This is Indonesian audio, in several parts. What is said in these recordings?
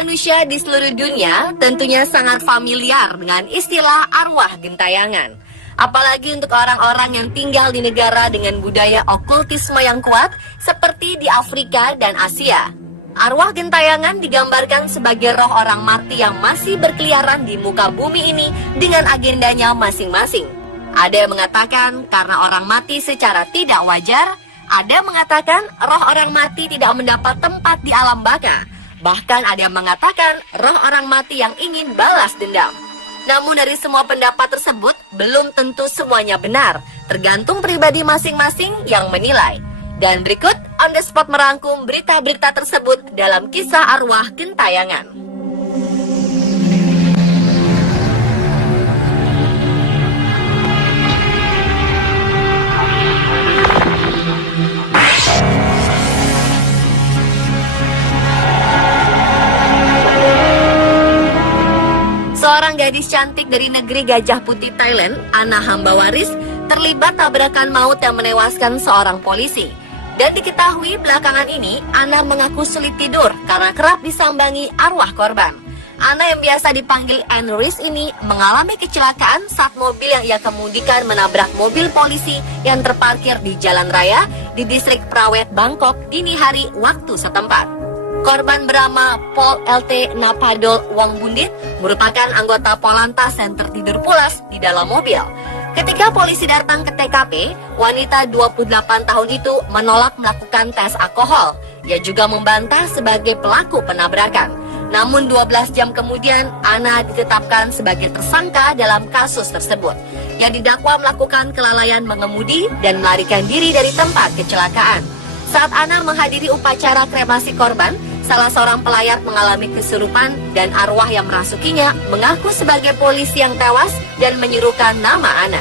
Manusia di seluruh dunia tentunya sangat familiar dengan istilah arwah gentayangan. Apalagi untuk orang-orang yang tinggal di negara dengan budaya okultisme yang kuat seperti di Afrika dan Asia. Arwah gentayangan digambarkan sebagai roh orang mati yang masih berkeliaran di muka bumi ini dengan agendanya masing-masing. Ada yang mengatakan karena orang mati secara tidak wajar, ada yang mengatakan roh orang mati tidak mendapat tempat di alam baka. Bahkan ada yang mengatakan roh orang mati yang ingin balas dendam. Namun dari semua pendapat tersebut, belum tentu semuanya benar. Tergantung pribadi masing-masing yang menilai. Dan berikut, On The Spot merangkum berita-berita tersebut dalam kisah arwah gentayangan. Seorang gadis cantik dari negeri Gajah Putih Thailand, Anna Hambawaris, terlibat tabrakan maut yang menewaskan seorang polisi. Dan diketahui belakangan ini, Anna mengaku sulit tidur karena kerap disambangi arwah korban. Anna yang biasa dipanggil Anris ini mengalami kecelakaan saat mobil yang ia kemudikan menabrak mobil polisi yang terparkir di jalan raya di distrik Prawet, Bangkok, dini hari waktu setempat. Korban bernama Paul LT Napadol Wangbundit merupakan anggota Polantas yang tertidur pulas di dalam mobil. Ketika polisi datang ke TKP, wanita 28 tahun itu menolak melakukan tes alkohol. Ia juga membantah sebagai pelaku penabrakan. Namun 12 jam kemudian, Anna ditetapkan sebagai tersangka dalam kasus tersebut. Yang didakwa melakukan kelalaian mengemudi dan melarikan diri dari tempat kecelakaan. Saat Anna menghadiri upacara kremasi korban, salah seorang pelayat mengalami kesurupan dan arwah yang merasukinya mengaku sebagai polisi yang tewas dan menyerukan nama Anna.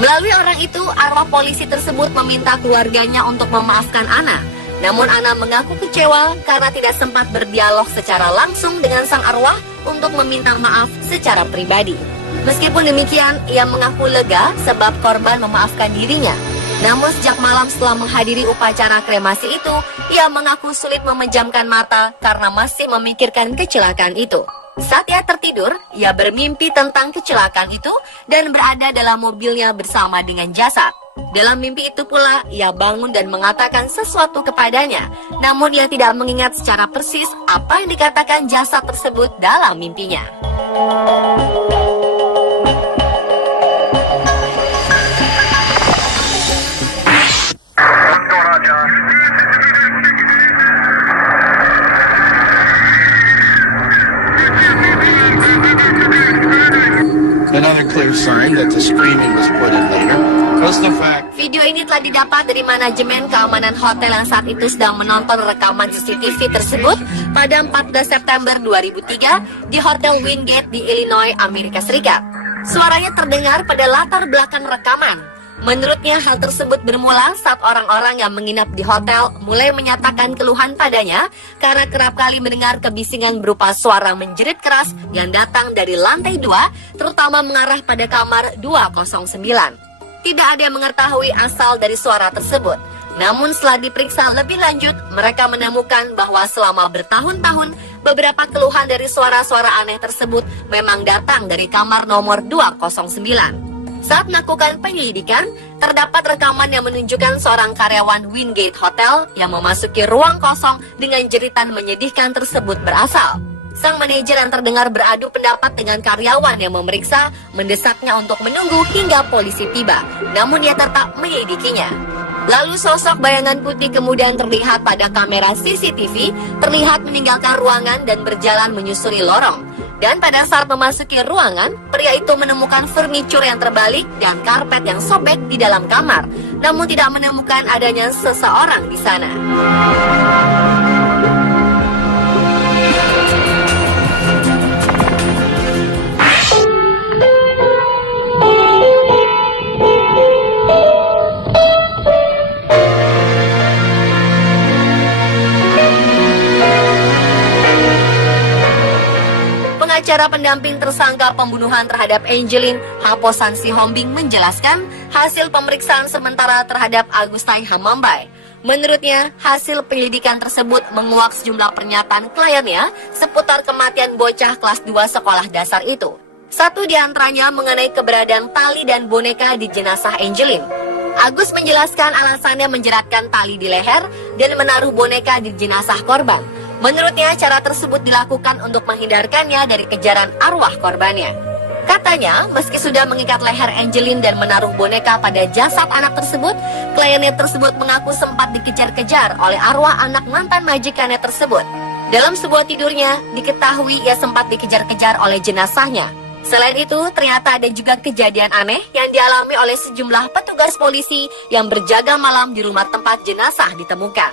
Melalui orang itu, arwah polisi tersebut meminta keluarganya untuk memaafkan Anna. Namun Anna mengaku kecewa karena tidak sempat berdialog secara langsung dengan sang arwah untuk meminta maaf secara pribadi. Meskipun demikian, ia mengaku lega sebab korban memaafkan dirinya. Namun sejak malam setelah menghadiri upacara kremasi itu, ia mengaku sulit memejamkan mata karena masih memikirkan kecelakaan itu. Saat ia tertidur, ia bermimpi tentang kecelakaan itu dan berada dalam mobilnya bersama dengan jasad. Dalam mimpi itu pula, ia bangun dan mengatakan sesuatu kepadanya. Namun ia tidak mengingat secara persis apa yang dikatakan jasad tersebut dalam mimpinya. Another clear sign that the screaming was put in later was the fact. Video ini telah didapat dari manajemen keamanan hotel yang saat itu sedang menonton rekaman CCTV tersebut pada 14 September 2003 di Hotel Wingate di Illinois, Amerika Serikat. Suaranya terdengar pada latar belakang rekaman. Menurutnya hal tersebut bermula saat orang-orang yang menginap di hotel mulai menyatakan keluhan padanya karena kerap kali mendengar kebisingan berupa suara menjerit keras yang datang dari lantai 2, terutama mengarah pada kamar 209. Tidak ada yang mengetahui asal dari suara tersebut. Namun setelah diperiksa lebih lanjut, mereka menemukan bahwa selama bertahun-tahun beberapa keluhan dari suara-suara aneh tersebut memang datang dari kamar nomor 209. Saat melakukan penyelidikan, terdapat rekaman yang menunjukkan seorang karyawan Wingate Hotel yang memasuki ruang kosong dengan jeritan menyedihkan tersebut berasal. Sang manajer yang terdengar beradu pendapat dengan karyawan yang memeriksa, mendesaknya untuk menunggu hingga polisi tiba, namun ia tetap menyelidikinya. Lalu sosok bayangan putih kemudian terlihat pada kamera CCTV, terlihat meninggalkan ruangan dan berjalan menyusuri lorong. Dan pada saat memasuki ruangan, pria itu menemukan furnitur yang terbalik dan karpet yang sobek di dalam kamar, namun tidak menemukan adanya seseorang di sana. Pengacara pendamping tersangka pembunuhan terhadap Angeline Haposan Sihombing menjelaskan hasil pemeriksaan sementara terhadap Agustai Hamambai. Menurutnya, hasil penyelidikan tersebut menguak sejumlah pernyataan kliennya seputar kematian bocah kelas 2 sekolah dasar itu. Satu di antaranya mengenai keberadaan tali dan boneka di jenazah Angelin. Agus menjelaskan alasannya menjeratkan tali di leher dan menaruh boneka di jenazah korban. Menurutnya, cara tersebut dilakukan untuk menghindarkannya dari kejaran arwah korbannya. Katanya, meski sudah mengikat leher Angelin dan menaruh boneka pada jasad anak tersebut, kliennya tersebut mengaku sempat dikejar-kejar oleh arwah anak mantan majikannya tersebut. Dalam sebuah tidurnya, diketahui ia sempat dikejar-kejar oleh jenazahnya. Selain itu, ternyata ada juga kejadian aneh yang dialami oleh sejumlah petugas polisi yang berjaga malam di rumah tempat jenazah ditemukan.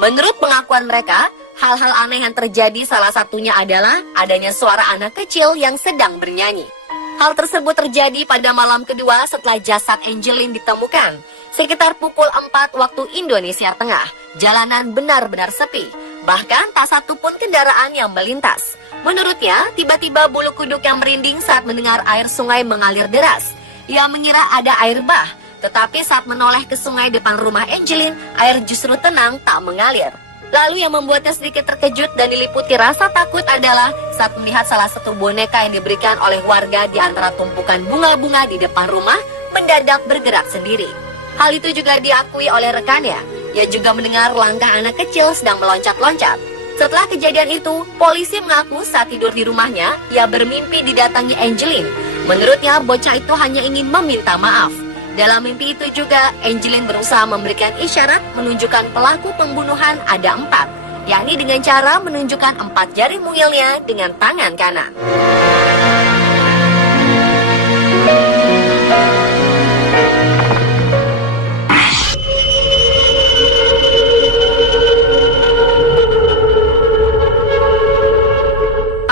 Menurut pengakuan mereka, hal-hal aneh yang terjadi salah satunya adalah adanya suara anak kecil yang sedang bernyanyi. Hal tersebut terjadi pada malam kedua setelah jasad Angelin ditemukan. Sekitar pukul 4 waktu Indonesia Tengah, jalanan benar-benar sepi. Bahkan tak satu pun kendaraan yang melintas. Menurutnya, tiba-tiba bulu kuduk yang merinding saat mendengar air sungai mengalir deras. Ia mengira ada air bah, tetapi saat menoleh ke sungai depan rumah Angelin, air justru tenang tak mengalir. Lalu yang membuatnya sedikit terkejut dan diliputi rasa takut adalah saat melihat salah satu boneka yang diberikan oleh warga di antara tumpukan bunga-bunga di depan rumah mendadak bergerak sendiri. Hal itu juga diakui oleh rekannya. Ia juga mendengar langkah anak kecil sedang meloncat-loncat. Setelah kejadian itu, polisi mengaku saat tidur di rumahnya, ia bermimpi didatangi Angelin. Menurutnya, bocah itu hanya ingin meminta maaf. Dalam mimpi itu juga, Angelin berusaha memberikan isyarat menunjukkan pelaku pembunuhan ada 4, yakni dengan cara menunjukkan 4 jari mungilnya dengan tangan kanan.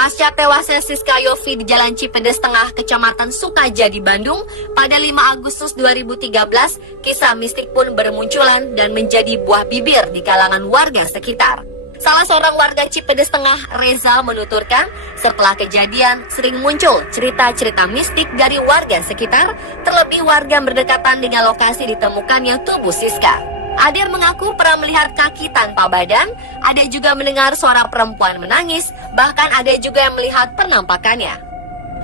Pasca tewasnya Siska Yofi di Jalan Cipedes Tengah, Kecamatan Sukajadi, Bandung, pada 5 Agustus 2013, kisah mistik pun bermunculan dan menjadi buah bibir di kalangan warga sekitar. Salah seorang warga Cipedes Tengah, Reza, menuturkan, setelah kejadian sering muncul cerita-cerita mistik dari warga sekitar, terlebih warga berdekatan dengan lokasi ditemukannya tubuh Siska. Ada yang mengaku pernah melihat kaki tanpa badan, ada juga mendengar suara perempuan menangis, bahkan ada juga yang melihat penampakannya.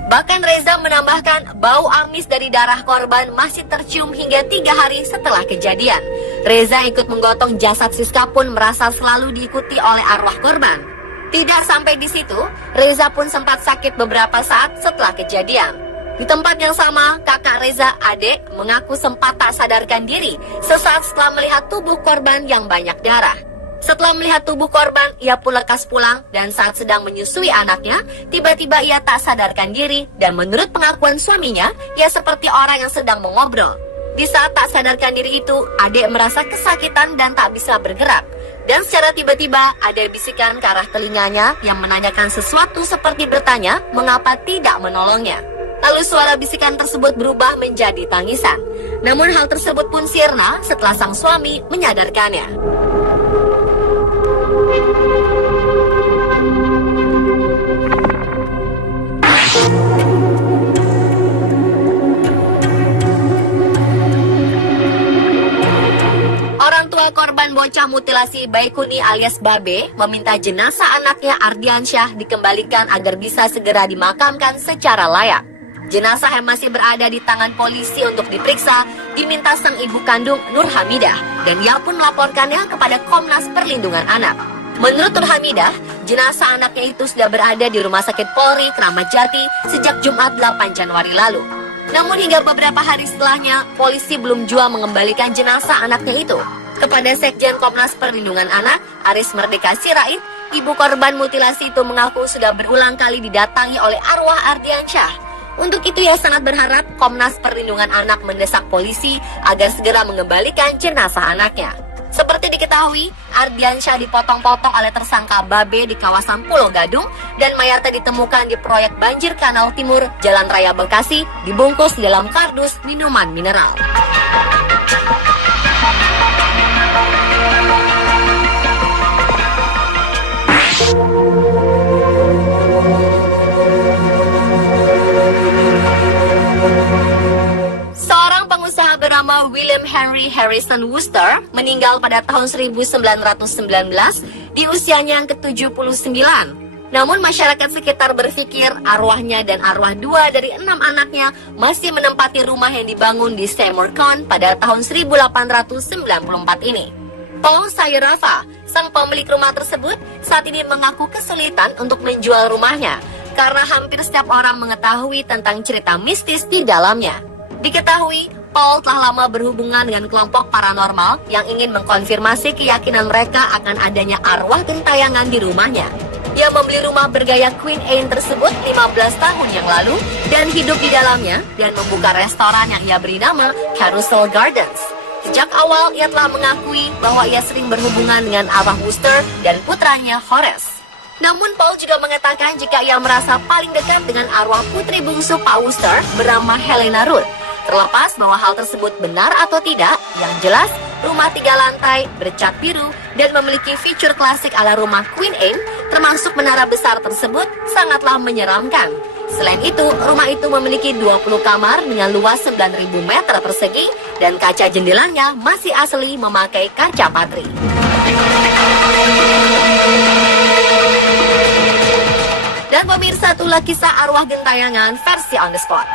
Bahkan Reza menambahkan bau amis dari darah korban masih tercium hingga 3 hari setelah kejadian. Reza ikut menggotong jasad Siska pun merasa selalu diikuti oleh arwah korban. Tidak sampai di situ, Reza pun sempat sakit beberapa saat setelah kejadian. Di tempat yang sama, kakak Reza, Ade, mengaku sempat tak sadarkan diri sesaat setelah melihat tubuh korban yang banyak darah. Setelah melihat tubuh korban, ia pun lekas pulang dan saat sedang menyusui anaknya, tiba-tiba ia tak sadarkan diri dan menurut pengakuan suaminya, ia seperti orang yang sedang mengobrol. Di saat tak sadarkan diri itu, Ade merasa kesakitan dan tak bisa bergerak. Dan secara tiba-tiba, ada bisikan ke arah telinganya yang menanyakan sesuatu seperti bertanya mengapa tidak menolongnya. Lalu suara bisikan tersebut berubah menjadi tangisan. Namun hal tersebut pun sirna setelah sang suami menyadarkannya. Orang tua korban bocah mutilasi Baikuni alias Babe meminta jenazah anaknya Ardiansyah dikembalikan agar bisa segera dimakamkan secara layak. Jenazah yang masih berada di tangan polisi untuk diperiksa diminta sang ibu kandung Nur Hamidah dan ia pun melaporkannya kepada Komnas Perlindungan Anak. Menurut Nur Hamidah, jenazah anaknya itu sudah berada di Rumah Sakit Polri Kramat Jati sejak Jumat 8 Januari lalu. Namun hingga beberapa hari setelahnya, polisi belum jua mengembalikan jenazah anaknya itu. Kepada Sekjen Komnas Perlindungan Anak, Aris Merdeka Sirait, ibu korban mutilasi itu mengaku sudah berulang kali didatangi oleh arwah Ardiansyah. Untuk itu ia sangat berharap Komnas Perlindungan Anak mendesak polisi agar segera mengembalikan jenazah anaknya. Seperti diketahui, Ardiansyah dipotong-potong oleh tersangka Babe di kawasan Pulau Gadung dan mayatnya ditemukan di proyek banjir Kanal Timur, Jalan Raya Bekasi, dibungkus dalam kardus minuman mineral. Seorang Sang pengusaha bernama William Henry Harrison Wooster meninggal pada tahun 1919 di usianya yang ke-79. Namun masyarakat sekitar berpikir arwahnya dan arwah 2 dari 6 anaknya masih menempati rumah yang dibangun di Seymour County pada tahun 1894 ini. Paul Sayerafa, sang pemilik rumah tersebut, saat ini mengaku kesulitan untuk menjual rumahnya karena hampir setiap orang mengetahui tentang cerita mistis di dalamnya. Diketahui, Paul telah lama berhubungan dengan kelompok paranormal yang ingin mengkonfirmasi keyakinan mereka akan adanya arwah gentayangan di rumahnya. Ia membeli rumah bergaya Queen Anne tersebut 15 tahun yang lalu dan hidup di dalamnya dan membuka restoran yang ia beri nama Carousel Gardens. Sejak awal, ia telah mengakui bahwa ia sering berhubungan dengan arwah Wooster dan putranya Horace. Namun Paul juga mengatakan jika ia merasa paling dekat dengan arwah putri bungsu Pak Wooster bernama Helena Ruth. Terlepas bahwa hal tersebut benar atau tidak, yang jelas rumah 3 lantai, bercat biru, dan memiliki fitur klasik ala rumah Queen Anne, termasuk menara besar tersebut, sangatlah menyeramkan. Selain itu, rumah itu memiliki 20 kamar dengan luas 9.000 meter persegi, dan kaca jendelanya masih asli memakai kaca patri. Dan pemirsa, itulah kisah arwah gentayangan versi on the spot.